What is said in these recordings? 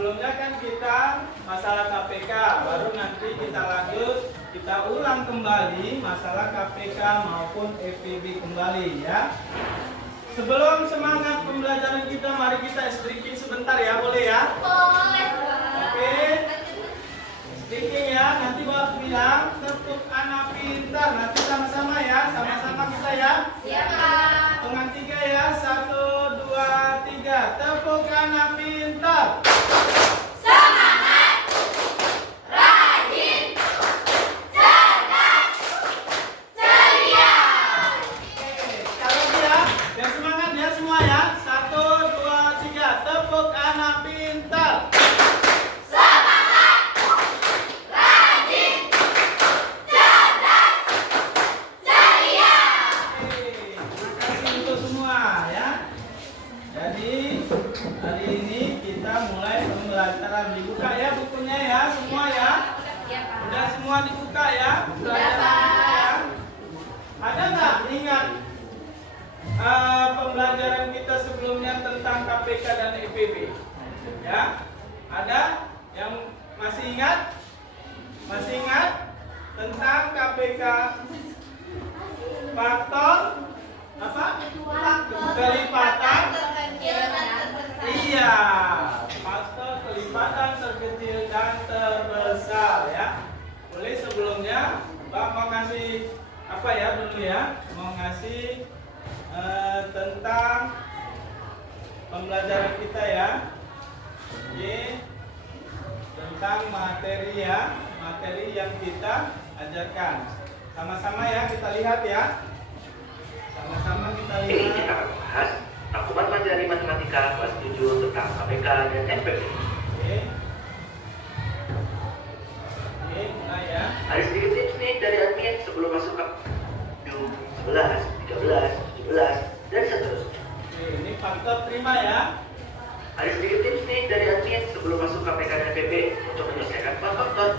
sebelumnya kan kita masalah KPK, baru nanti kita lanjut, kita ulang kembali masalah KPK maupun EPB kembali ya. Sebelum semangat pembelajaran kita, mari kita speaking sebentar ya, boleh ya? Boleh. Oke. Speaking ya, nanti buat bilang tepuk anak pintar, nanti sama-sama ya, sama-sama kita ya. Siap. Dengan 3 ya, 1, 2, 3, tepuk anak pintar. Semangat, rajin, cerdas, ceria. Kalau dia, yang semangat ya semua ya. 1, 2, 3, tepuk anak pintar. Semangat, rajin, cerdas, ceria. Terima kasih untuk semua ya. Jadi hari ini kita mulai pembelajaran, dibuka ya bukunya ya semua ya. Udah semua dibuka ya. Pembelajaran ya. Ada nggak ingat pembelajaran kita sebelumnya tentang KPK dan EPB? Ya, ada yang masih ingat? Masih ingat tentang KPK? Faktor apa? Kelipatan. Iya, faktor kelipatan terkecil dan terbesar ya. Boleh sebelumnya Pak mau ngasih apa ya dulu ya? Mau ngasih tentang pembelajaran kita ya. Oke. Tentang materi ya, materi yang kita ajarkan. Sama-sama ya kita lihat ya. Sama-sama kita Ini lihat. kita akan bahas Rangkuman Materi Matematika kelas 7 tentang KPK dan EPB. Oke. Oke, mulai ya. Ada sedikit tips nih dari admin sebelum masuk ke 11, 13, 17, dan seterusnya. Oke, ini faktor prima ya. Ada sedikit tips nih dari admin sebelum masuk KPK dan EPB untuk menyelesaikan kuat faktor.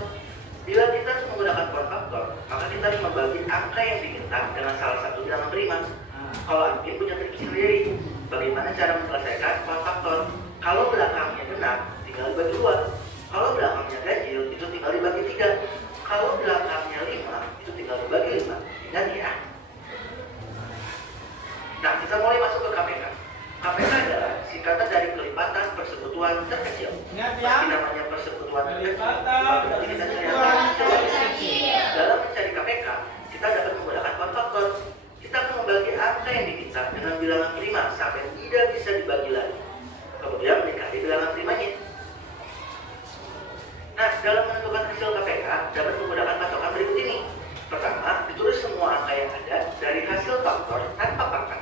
Bila kita harus menggunakan kuat faktor, maka kita harus membagi angka yang diminta dengan salah satu bilangan prima. Kalau admin punya trik sendiri, bagaimana cara menyelesaikan kuat faktor? Kalau belakangnya genap, tinggal dibagi 2. Kalau belakangnya ganjil, itu tinggal dibagi 3. Kalau belakangnya 5, itu tinggal dibagi 5. Ingat ya. Nah, kita mulai masuk ke KPK. KPK adalah singkatan dari kelipatan persekutuan terkecil. Ingat ya. Pasti namanya persekutuan terkecil. Kelipatan Berarti kita cari persekutuan angka yang kecil. terkecil. Dalam mencari KPK, kita dapat menggunakan kuat faktor. Kita akan membagi angka yang diminta dengan bilangan prima sampai tidak bisa dibagi lagi. Kemudian mendekati bilangan primanya. Nah, dalam menentukan hasil KPK dapat menggunakan patokan berikut ini. Pertama, ditulis semua angka yang ada dari hasil faktor tanpa pangkat.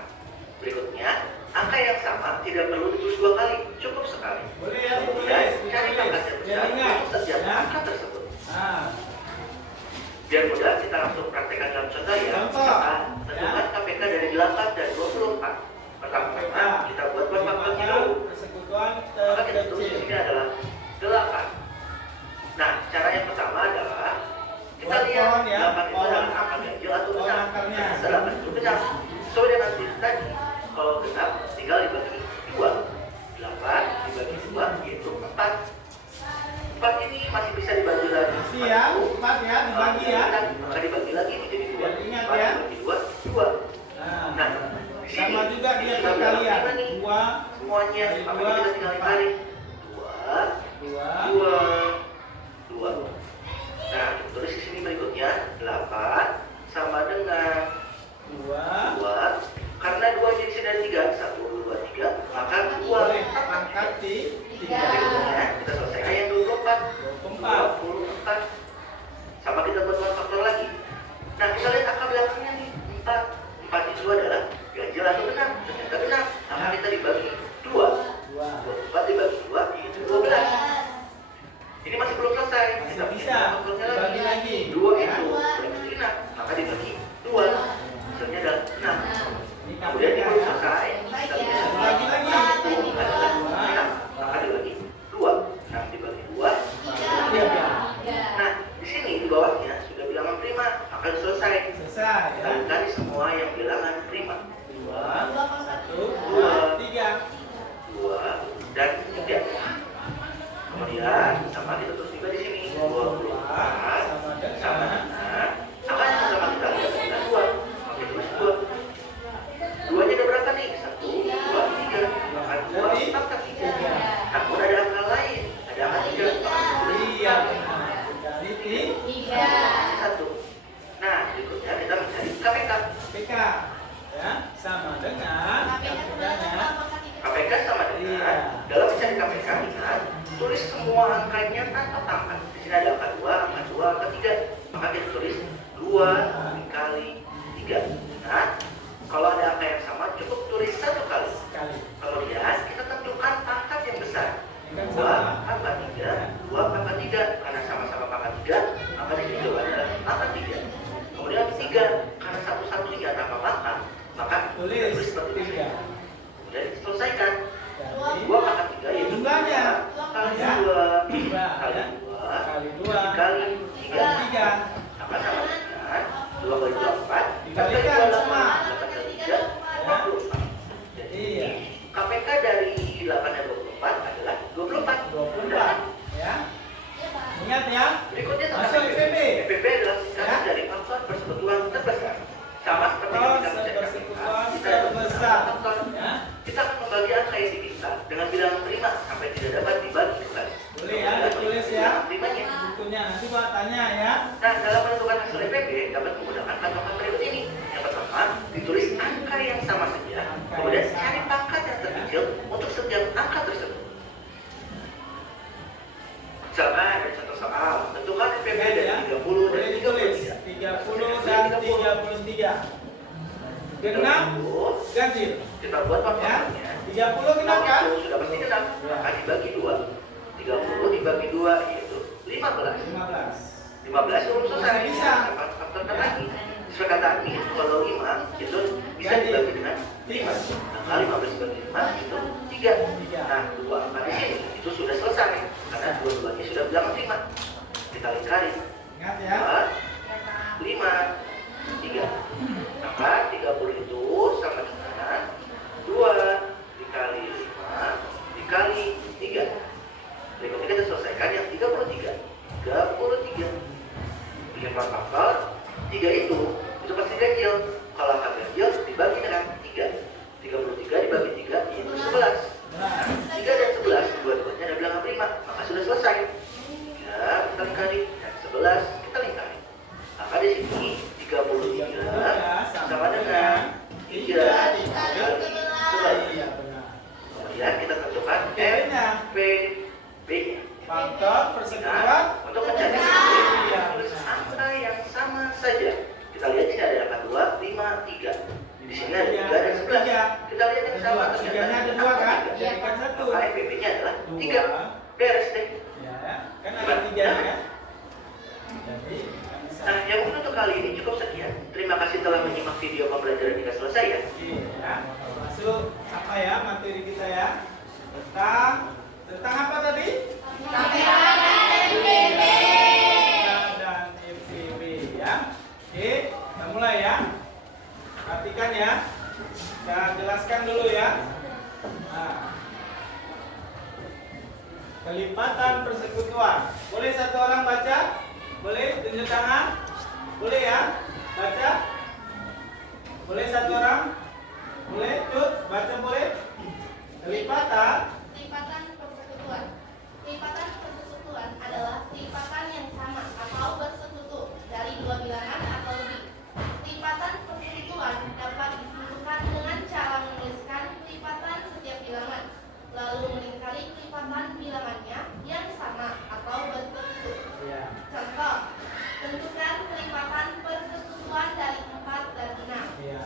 Berikutnya, angka yang sama tidak perlu ditulis 2 kali, cukup sekali. Boleh ya, Kemudian, boleh. cari pangkat yang besar untuk setiap Ya. angka tersebut. Nah, Biar mudah, kita langsung praktekkan dalam contoh ya. Contoh. Misalkan, tentukan KPK dari 8 dan 24. Pertama, kita buat kuat faktornya dulu. persekutuan Maka kita tulis di terkecil. sini adalah 8. Nah, cara yang pertama adalah kita Buat lihat pohon ya, 8 itu pohon. adalah angka ganjil atau Pohon genap. akarnya. 8 itu genap. Sesuai dengan tulis tadi, kalau genap tinggal dibagi 2. 8 dibagi 2 yaitu 4. 4 ini masih bisa dibagi lagi. Masih ya, 4 ya dibagi ya. Maka dibagi lagi menjadi 2. Biar ingat 4 ya. dibagi 2, 2. Nah, Nah, di sini sama juga dia kita bilang perkalian. prima nih. 2, Semuanya, Dari maka dua, kita tinggal dikali 2, 2, 2. Nah, kita tulis di sini berikutnya 8 sama dengan 2. 2. Karena 2 jadi sudah 3, 1, 2, 3, maka 2. Boleh angkat di 3. Berikutnya kita selesaikan yang 24. 24. 24. Sama kita buat kuat faktor lagi. Nah, kita lihat angka belakangnya nih, 4. 4 itu adalah ganjil atau genap. Ternyata genap. Maka kita dibagi 2. 2. 4 dibagi Kemudian sama kita terus juga di sini 24 sama sama dengan dengan angka yang sama kita lihat dengan 2. Oke, terus 2. 2-nya ada berapa nih? 1, 2, 3. Maka 2 angka 3. Namun ada angka lain, ada angka 3. iya. Dari Tiga. 1. Nah, berikutnya kita mencari KPK. PK ya sama dengan KPK sama dengan dalam mencari KPK ingat tulis semua angkanya tanpa pangkat. Di sini ada angka 2, angka 2, angka 3. Maka kita tulis 2 dikali 3. Nah, kalau ada angka yang sama cukup tulis 1 kali. sekali. Kalau lihat kita tentukan pangkat yang besar. Ini kan 2 sama. pangkat 3, 2 pangkat 3. Karena sama-sama pangkat 3, maka di sini juga ada pangkat 3. Kemudian 3 karena satu-satu tidak tambah pangkat, maka Tulis seperti ini. 3. Kemudian selesaikan. Jadi 2 pangkat 3 yaitu jumlahnya kali ya. 2 2 kali ya. 2 Kali 2 dikali 3. 3 Maka sama dengan 2 kali 2 4 Dikalikan sama. 8 kali 3 24. Jadi Iya. KPK dari 8 dan 24 adalah 24. 24 ya. Ingat ya. Berikutnya tentang Masuk FPB. FPB adalah singkatan Ya. dari faktor persekutuan terbesar. Sama seperti Oh, ketika mencari persekutuan KPK, kita terbesar. faktor. Ya. Kita akan membagi angka yang diminta dengan bilangan prima sampai tidak dapat dibagi kembali. Boleh ya, ditulis ya. Primanya. Bukunya nanti Pak tanya ya. Nah, dalam menentukan hasil FPB dapat menggunakan patokan berikut ini. Yang pertama, ditulis angka yang sama saja, kemudian cari pangkat yang terkecil untuk setiap angka tersebut. Misalkan ada contoh soal, tentukan FPB dari 30 dan Boleh ditulis 33. 30 dan 33. Genap ganjil. Kita buat Ya. patokannya. 30 genap kan? Itu sudah pasti genap, maka dibagi 2. 30 dibagi 2 yaitu 15. 15. 15 belum selesai. Masih bisa. Dapat faktorkan lagi. Perkataan ini kalau 5 itu bisa dibagi dengan 5. Maka 15 dibagi 5 itu 3. Nah, 2 angka di sini itu sudah selesai karena dua-duanya sudah bilangan 5. Kita lingkari. Ingat ya. 4, 5, 3. Maka 30 itu sama dengan 2 dikali 5 dikali 3. Berikutnya kita selesaikan yang 33. 33 bikin faktor 3 itu pasti ganjil. Kalau angka ganjil dibagi dengan 3. 33 dibagi 3 yaitu 11. Nah, 3 dan 11 dua-duanya ada bilangan prima, maka sudah selesai. 3 kita lingkari dan 11 kita lingkari. Maka di sini 33 sama dengan 3 dikali 11. iya benar. Kemudian kita tentukan P-nya. FPB-nya. Faktor persekutuan Nah, untuk mencari FPB, tulis angka yang sama saja. Kita lihat ini ada angka 2, 5, 3. Di sini ada 3 dan 11. Kita lihat yang sama ternyata Tiganya ada 2 kan? Jadikan 1. Maka FPB-nya adalah 3. 2. Beres deh. Ya, kan ada 3 ya. Jadi kan bisa. Nah, yang untuk kali ini cukup sekian. Terima kasih telah menyimak video pembelajaran hingga selesai ya. Iya. Masuk apa ya materi kita ya? Tentang apa tadi? KPK dan FPB. Dan FPB ya. Oke, kita mulai ya. Perhatikan ya. Saya jelaskan dulu ya. Nah. Kelipatan persekutuan. Boleh satu orang baca? Boleh tunjuk tangan? Boleh ya? Baca? Boleh satu orang? Boleh? Tut, baca boleh? Kelipatan Lipatan persekutuan. Lipatan persekutuan adalah lipatan yang sama atau bersekutu dari dua bilangan atau lebih. Lipatan persekutuan dapat ditentukan dengan cara menuliskan lipatan setiap bilangan, lalu melingkari lipatan bilangannya yang sama atau bersekutu. ya. Contoh, tentukan kelipatan persekutuan dari 4 dan 6. Ya.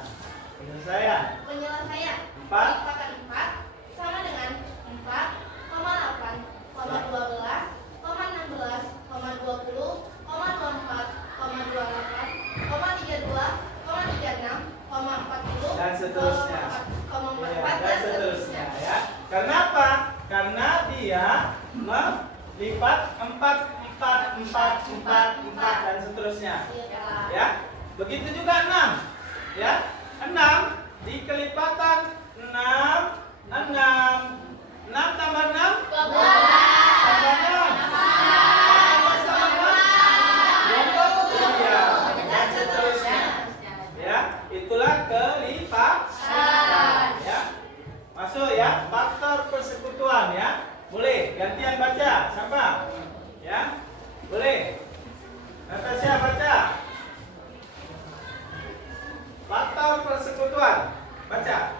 Penyelesaian. Penyelesaian 4. lipatan 4 sama dengan 4, 8, 12, 16, 20, 24, 28, 32, 36, 40, Dan seterusnya. 4, Ya, dan dan seterusnya ya. Karena apa? Karena dia melipat 4, 4, 4, 4, 4 dan seterusnya. Ya. Begitu juga 6. Ya. 6 di kelipatan 6 6 6 tambah 6 12. tambah 6 gantian baca. Siapa? Ya, boleh. Natasha baca. Faktor persekutuan. Baca.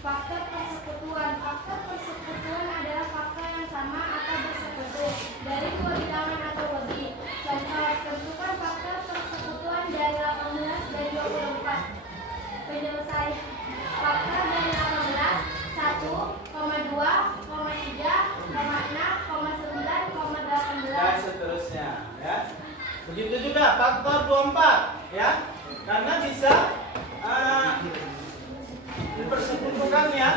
Faktor persekutuan. Faktor persekutuan adalah faktor yang sama atau bersekutu dari dua bilangan atau lebih. Contoh, tentukan faktor persekutuan dari 18 dan 24. Penyelesaian faktor dari 18, 1, 2, 3, 6, 9, 18. Dan seterusnya, ya. Begitu juga faktor 24, ya. Karena bisa dipersekutukannya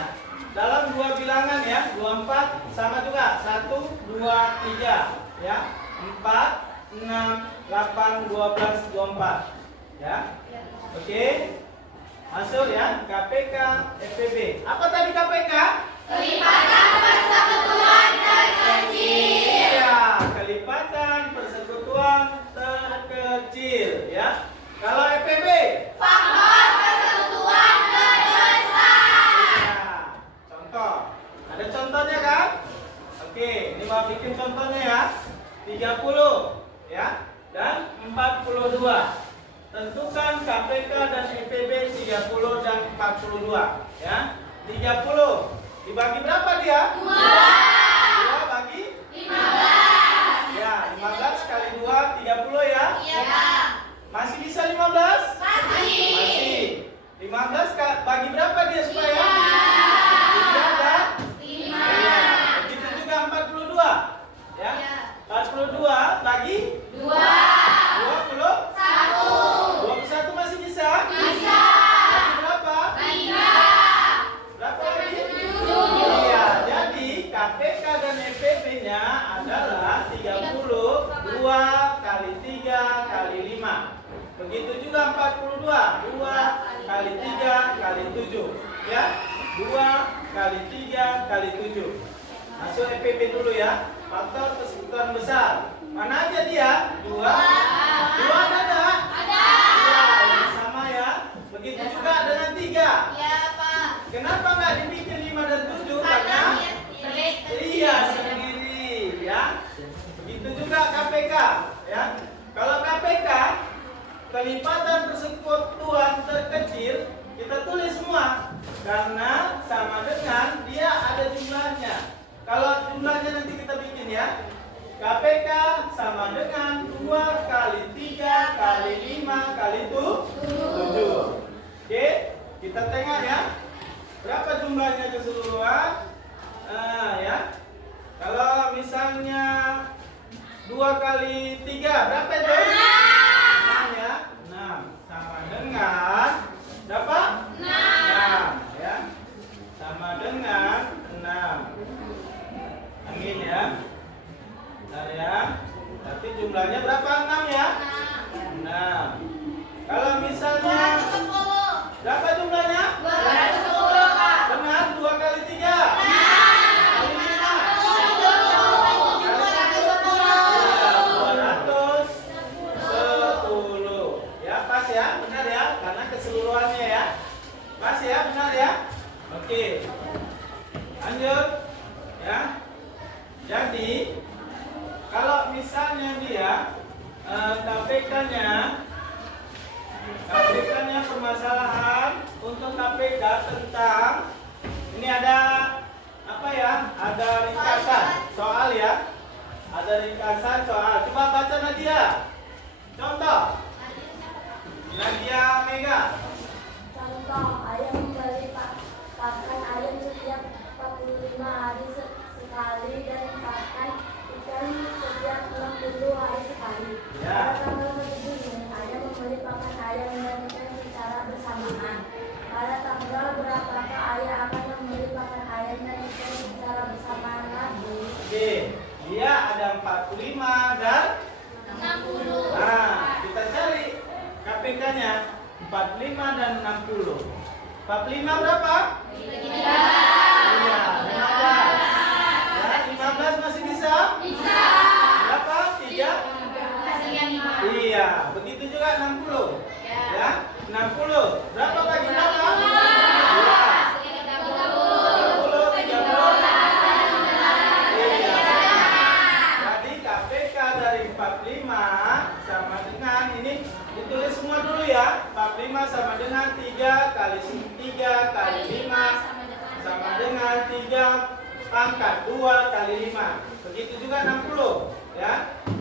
dalam dua bilangan, ya. 24 sama juga 1, 2, 3, ya. 4, 6, 8, 12, 24, ya. Oke. Masuk ya, KPK, FPB. Apa tadi KPK? Kelipatan persekutuan terkecil. Iya, kelipatan persekutuan terkecil, ya. Kalau FPB? Faktor persekutuan terbesar. Ya, contoh. Ada contohnya kan? Oke, ini mau bikin contohnya ya. 30, ya, dan 42. Tentukan KPK dan FPB 30 dan 42, ya. 30 dibagi berapa dia? 2 bagi 15. Ya, 15 kali 2 30 ya? Iya. Masih bisa 15? Masih. 15 bagi berapa dia supaya? 3 dan 5. Iya. Begitu juga 42, ya. 42 bagi 2. 20. 1. 21 masih bisa? Bisa. Bagi berapa? 3. Berapa lagi? 7. Iya, jadi KPK dan FPB-nya adalah 30, 2 kali 3 kali 5. Begitu juga 42, 2 kali 3 kali 7, ya. 2 kali 3 kali 7. Masuk FPB dulu ya. Faktor persekutuan besar. Mana aja dia? 2 ada? Ada. Ya, yang sama ya. Begitu juga dengan 3. Iya, Pak. Kenapa nggak dibikin 5 dan 7? Karena iya sendiri, ya. Begitu juga KPK, ya. Kalau KPK kelipatan persekutuan terkecil kita tulis semua karena sama dengan dia ada jumlahnya. Kalau jumlahnya nanti kita bikin ya. KPK sama dengan 2 kali 3 kali 5 kali 7. Oke, kita tengok ya. Berapa jumlahnya keseluruhan? Ya. Kalau misalnya 2 kali 3 berapa itu? 6 ya. 6 sama dengan berapa? 6 ya. Sama dengan 6. Amin ya. Bentar ya. Berarti jumlahnya berapa? 6 ya? 6. Kalau misalnya 210. berapa jumlahnya? 210, Pak. Benar, 2 kali 3 kali 5 210. Ya, pas ya, benar ya, karena keseluruhannya ya. Pas ya, benar ya. Oke. Lanjut. Ya. Jadi kalau misalnya dia KPK-nya permasalahan untuk KPK tentang ini ada apa ya? Ada ringkasan soal ya. Ada ringkasan soal. Coba baca Nadia. Contoh. Nadia Mega. Contoh, ayam membeli pakan ayam setiap 45 hari sekali dan pakan ikan setiap 60 hari sekali. Ya. Pada tanggal 7 Juni, ayam membeli pakan ayam dan ikan secara bersamaan. Pada tanggal berapakah ayah akan membeli pakan ayam dan ikan secara bersamaan lagi? Oke, dia ada 45 dan 60. nah, kita cari KPK-nya 45 dan 60. 45 berapa? 3. Iya, 15. Ya, 15 masih bisa? Bisa. Berapa? 3? Hasilnya 5. Iya, begitu juga 60. Ya, 60. Berapa bagi berapa? Iya. 30. 30, 30. begitu juga 60 ya.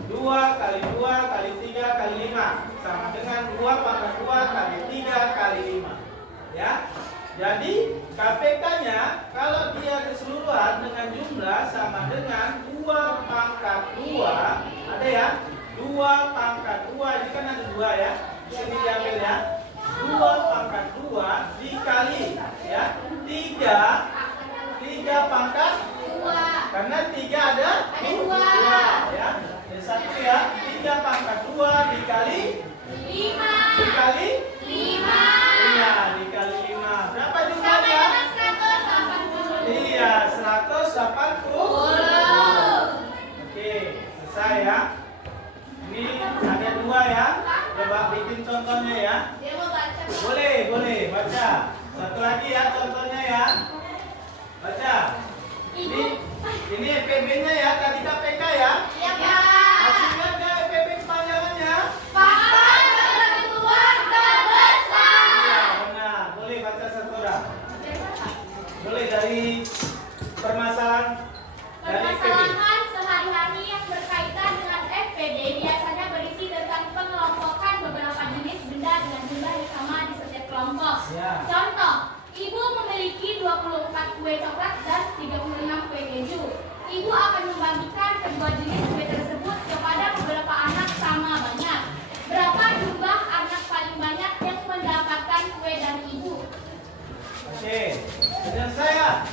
2 kali 2 kali 3 kali 5 sama dengan 2 pangkat 2 kali 3 kali 5 ya. Jadi KPK-nya kalau dia keseluruhan dengan jumlah sama dengan 2 pangkat 2, ada ya, 2 pangkat 2, ini kan ada 2 ya, di sini diambil ya, 2 pangkat 2 dikali ya, 3 pangkat 2, karena 3 ada 2 ya, yang satu ya, 3 pangkat 2 dikali 5 dikali 5 iya, dikali 5 berapa jumlahnya? 180. Iya, 180. Oke, selesai ya. Ini ada 2 ya. Coba bikin contohnya ya. Dia mau baca. Boleh baca. Satu lagi ya contohnya ya. Baca. Ini EPB-nya ya, tadi KPK ya. Iya, Pak. Masih ingat nggak EPB kepanjangannya? Pangkat persekutuan terbesar. Iya, benar. Boleh baca satu orang. Boleh dari permasalahan dari EPB. Permasalahan sehari-hari yang berkaitan dengan FPD biasanya berisi tentang pengelompokan beberapa jenis benda dengan jumlah yang sama di setiap kelompok. Ya. Contoh, ibu memiliki 24 kue coklat dan 36 kue keju. Ibu akan membagikan kedua jenis kue tersebut kepada beberapa anak sama banyak. Berapa jumlah anak paling banyak yang mendapatkan kue dari ibu? Oke, dengan saya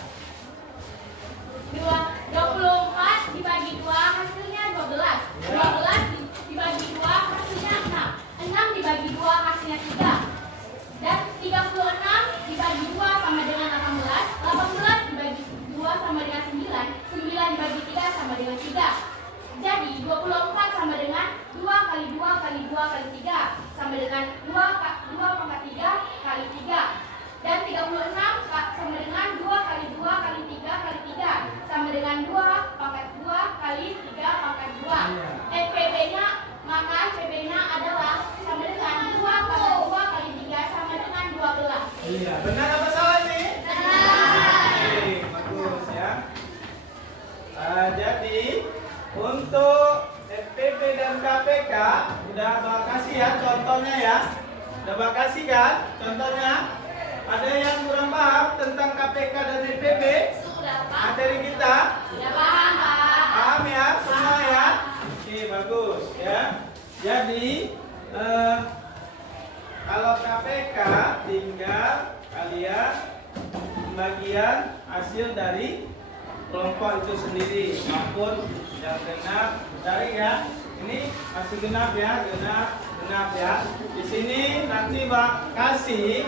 24 dibagi 2 hasilnya 12. 12 dibagi 2 hasilnya 6. 6 dibagi 2 hasilnya 3. Dan 36 dibagi 2 sama dengan 18. 18 dibagi 2 sama dengan 9. 9 dibagi 3 sama dengan 3. Jadi 24 sama dengan 2 kali 2 kali 2 kali 3 sama dengan 2 pangkat 3 kali 3. Dan 36 sama dengan 2 kali 2 kali 3 kali 3 sama dengan 2 pangkat 2 kali 3 pangkat 2. FPB-nya, maka FPB-nya adalah sama dengan 2 pangkat 2 kali 3 sama dengan 12. iya, benar apa salah nih? Oke, bagus ya. Jadi untuk FPB dan KPK udah Bapak kasih ya contohnya ya. Udah Bapak kasih kan contohnya. Ada yang kurang paham tentang KPK dan FPB? Sudah, Pak. Materi kita Sudah paham, Pak. paham ya semua ya. Oke, bagus ya. Jadi kalau KPK tinggal kalian pembagian hasil dari kelompok itu sendiri maupun yang genap dari ya. Ini masih genap ya, genap ya. Di sini nanti Pak kasih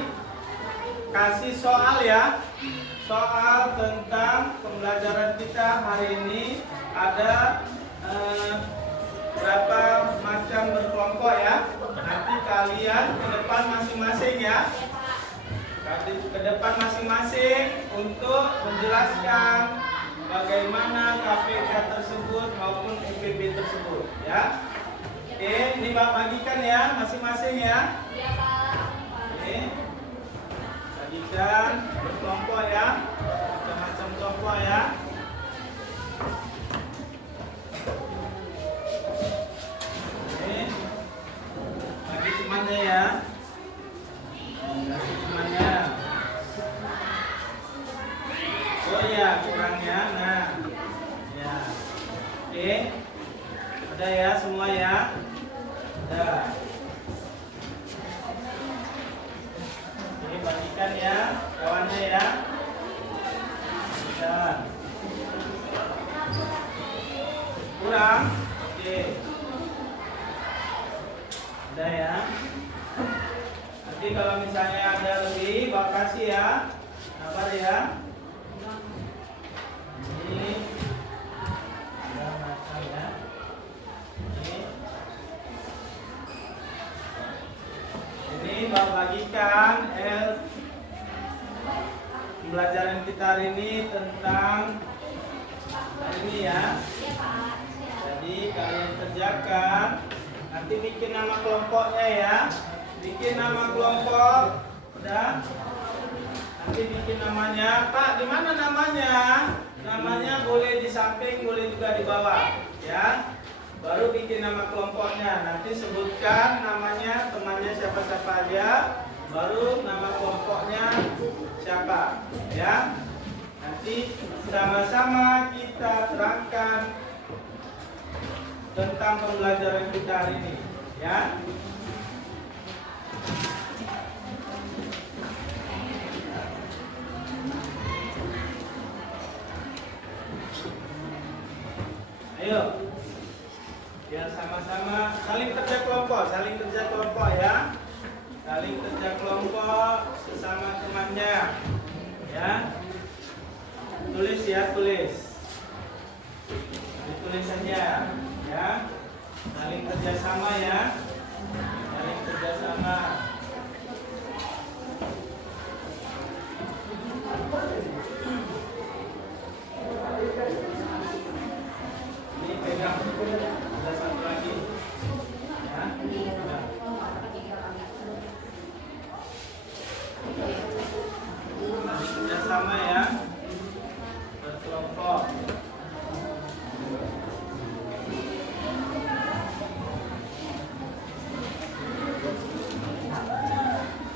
soal ya. Soal tentang pembelajaran kita hari ini ada berapa macam berkelompok ya. Nanti kalian ke depan masing-masing ya. Ke depan masing-masing untuk menjelaskan bagaimana KPK tersebut maupun FPB tersebut ya. Oke, ini Bapak bagikan ya masing-masing ya. Iya, Pak. Oke. Bagikan berkelompok ya. Macam-macam kelompok ya. Oke. Bagi temannya ya. Kasih temannya. Oh ya, kurangnya. Nah. Ya. Oke. Ada ya semua ya. Ada. Ini bagikan ya kawannya ya. Bisa. Kurang. Oke. Ada ya. Nanti kalau misalnya ada lebih, Bapak kasih ya. Sabar ya. Ini ada macam ya. Ini Bapak bagikan pembelajaran kita hari ini tentang hari ini ya. Iya, Pak. Jadi kalian kerjakan. Nanti bikin nama kelompoknya ya. Bikin nama kelompok. Udah. Nanti bikin namanya. Pak, di mana namanya? Namanya boleh di samping, boleh juga di bawah, ya. Baru bikin nama kelompoknya. Nanti sebutkan namanya, temannya siapa-siapa aja. Baru nama kelompoknya siapa, ya. Nanti sama-sama kita terangkan tentang pembelajaran kita hari ini, ya. Ayo, biar sama-sama saling kerja kelompok ya, saling kerja kelompok sesama temannya, ya. Tulis ya, tulis, ditulis saja, ya. Saling kerjasama ya, saling kerjasama. Ini pegang, ada satu lagi, ya. Saling kerjasama ya, berkelompok.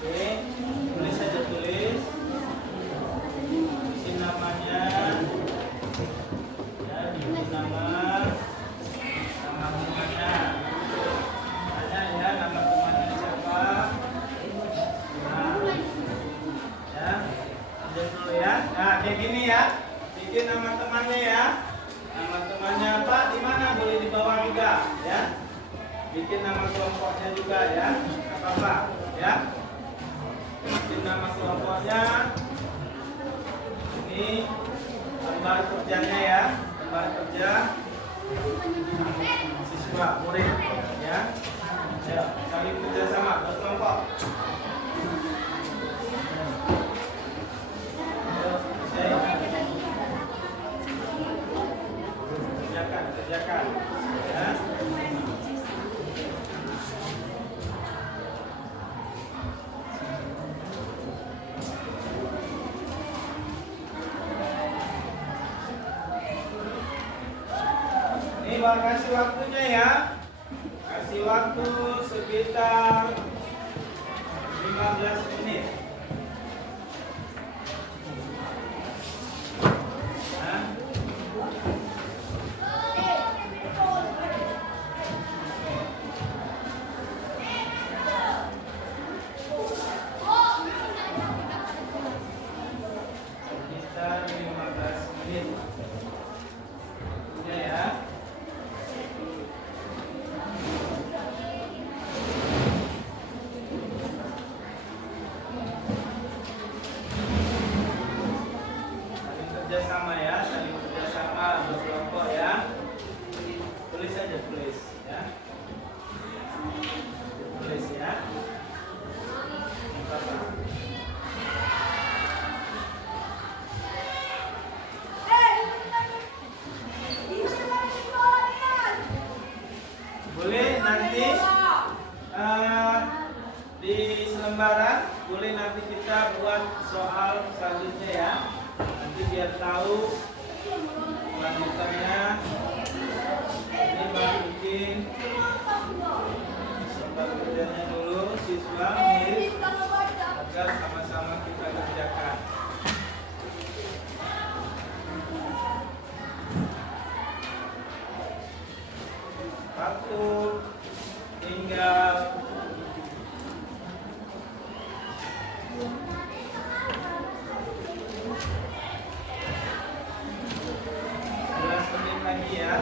Oke, tulis saja, tulis. Isi namanya. Ya, bikin nama temannya. Tanya ya, nama temannya siapa. Nah, ya, ambil dulu ya. Nah, kayak gini ya. Bikin nama temannya ya. Nama temannya apa? Di mana? Boleh di bawah juga, ya. Bikin nama kelompoknya juga ya. Apa-apa, ya. Bikin nama kelompoknya. Ini lembar kerjanya ya, lembar kerja siswa murid, ya. Ayo, saling kerjasama berkelompok. Ayo, kerjakan, ya. Ini Bang kasih waktunya ya. Kasih waktu sekitar 15 menit. Nah. Sekitar 15 menit. Udah ya. Saling kerjasama ya, saling kerjasama berkelompok ya. Tulis saja, tulis ya. Tulis ya. Apa-apa. Boleh nanti di selembaran boleh nanti kita buat soal selanjutnya ya. Nanti biar tahu lanjutannya. Ini baru bikin soal kerjanya dulu siswa murid agar sama-sama kita kerjakan. Waktu tinggal 11 menit lagi ya.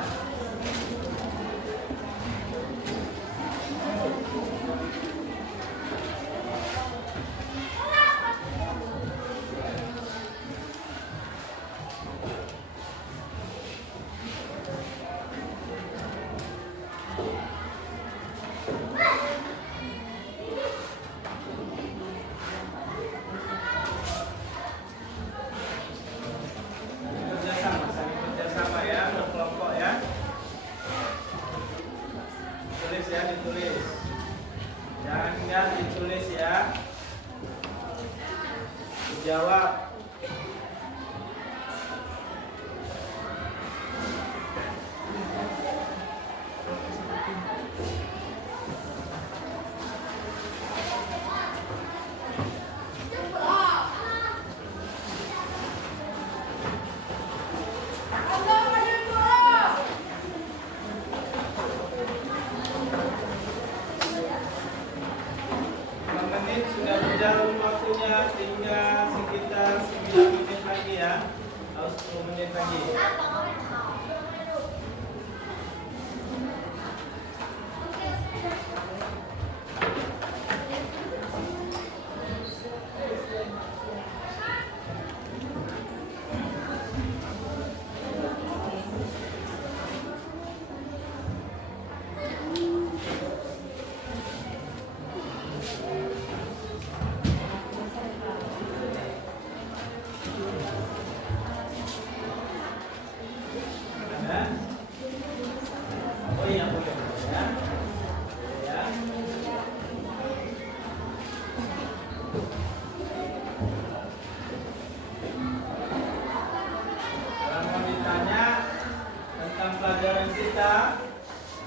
kita?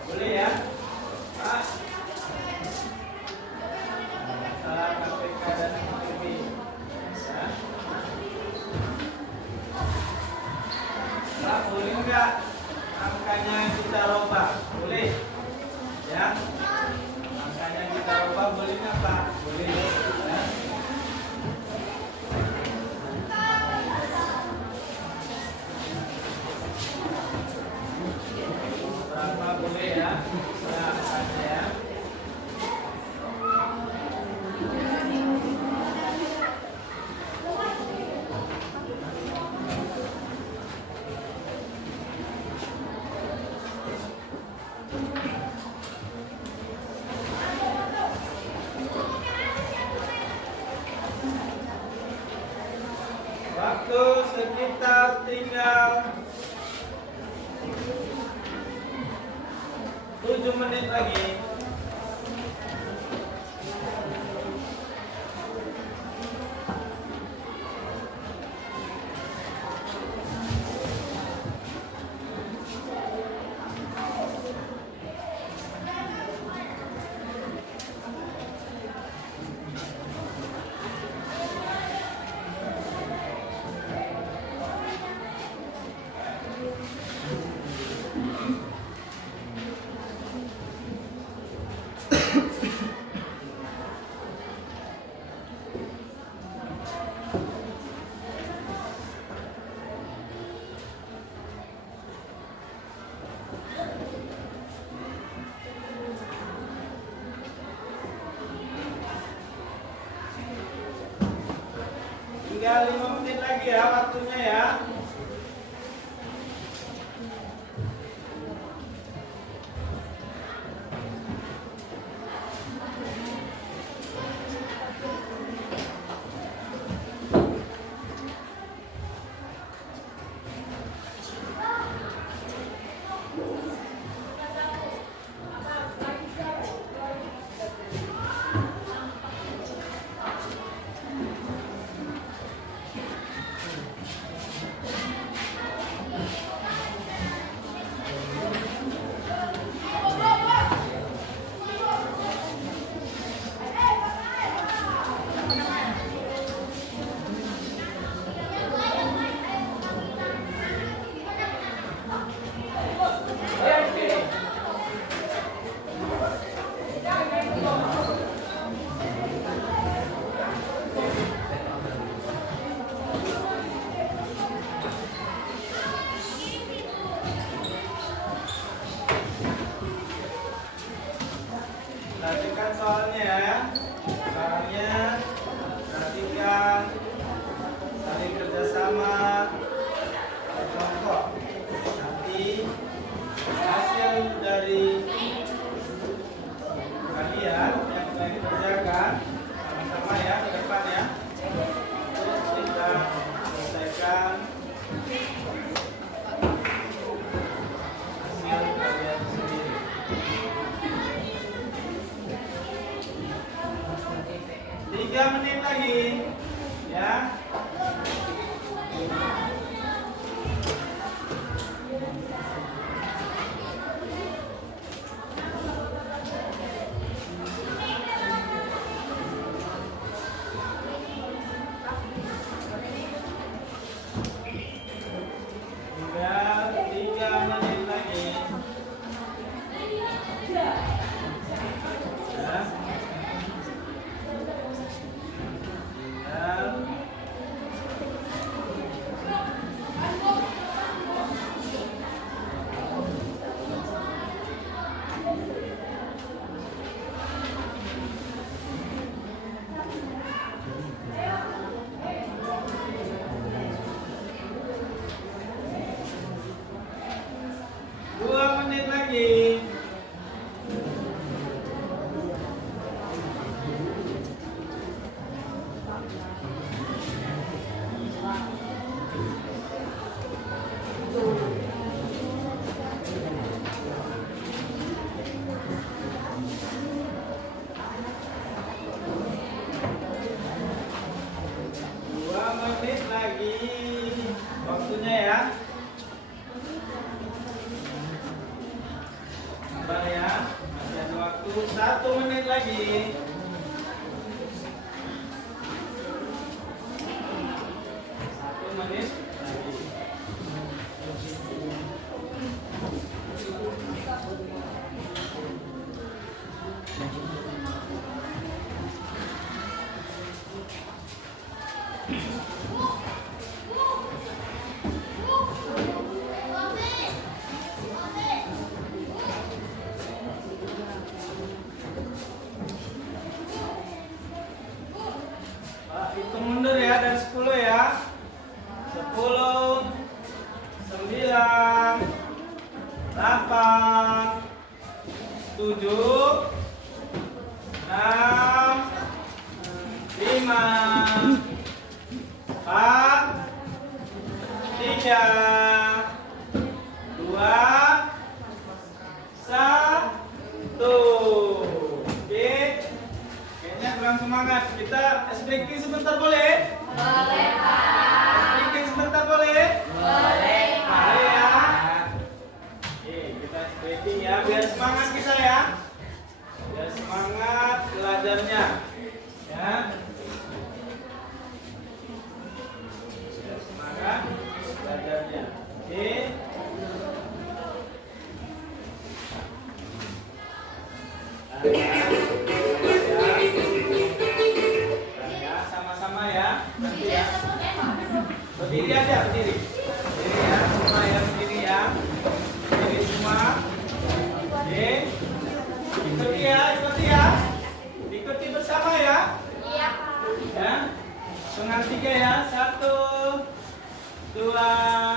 Boleh ya? Pak? Masalah KPK dan KPB. Ya. Pak, boleh nggak angkanya kita robah? Boleh? Ya? Angkanya kita robah boleh nggak Pak? Boleh. Ya? Berapa boleh ya? Nah, angkanya ya. Waktu sekitar tinggal 7 menit lagi. Tinggal 5 menit lagi ya waktunya ya. Perhatikan soalnya ya. Soalnya perhatikan, saling kerjasama, contoh. Nanti hasil dari kalian yang lagi kerjakan sama-sama ya ke depan ya. Terus kita selesaikan hasil kalian sendiri. 3 menit lagi ya. Tinggal 3 menit lagi. Ya. lagi. Waktunya ya. Sabar ya. Masih ada waktu 1 menit lagi. 1 menit lagi. Pak, hitung mundur ya dari 10 ya. 10, 9, 8, 7, 6, 5, 4, 3, 2, 1. Oke. Kayaknya kurang semangat. Kita breaking sebentar boleh? Boleh, Pak. Breaking sebentar boleh? Boleh, Boleh ya. Oke, kita breaking ya biar semangat kita ya. Biar semangat belajarnya. Ya. Biar semangat belajarnya. Oke. Ya, sama-sama ya. Nanti ya. Berdiri aja, berdiri. Berdiri ya, semua ya, berdiri ya. Berdiri semua. Oke. Ikuti ya, ikuti ya. Ikuti bersama ya. Iya, Pak. Ya. Hitungan 3 ya. 1, 2,